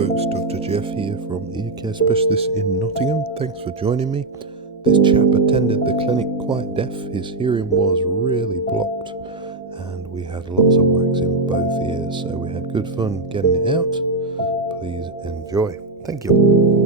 folks, Dr. Jeff here from Ear Care Specialist in Nottingham. Thanks for joining me. This chap attended the clinic quite deaf. His hearing was really blocked and we had lots of wax in both ears, so we had good fun getting it out. Please enjoy. Thank you.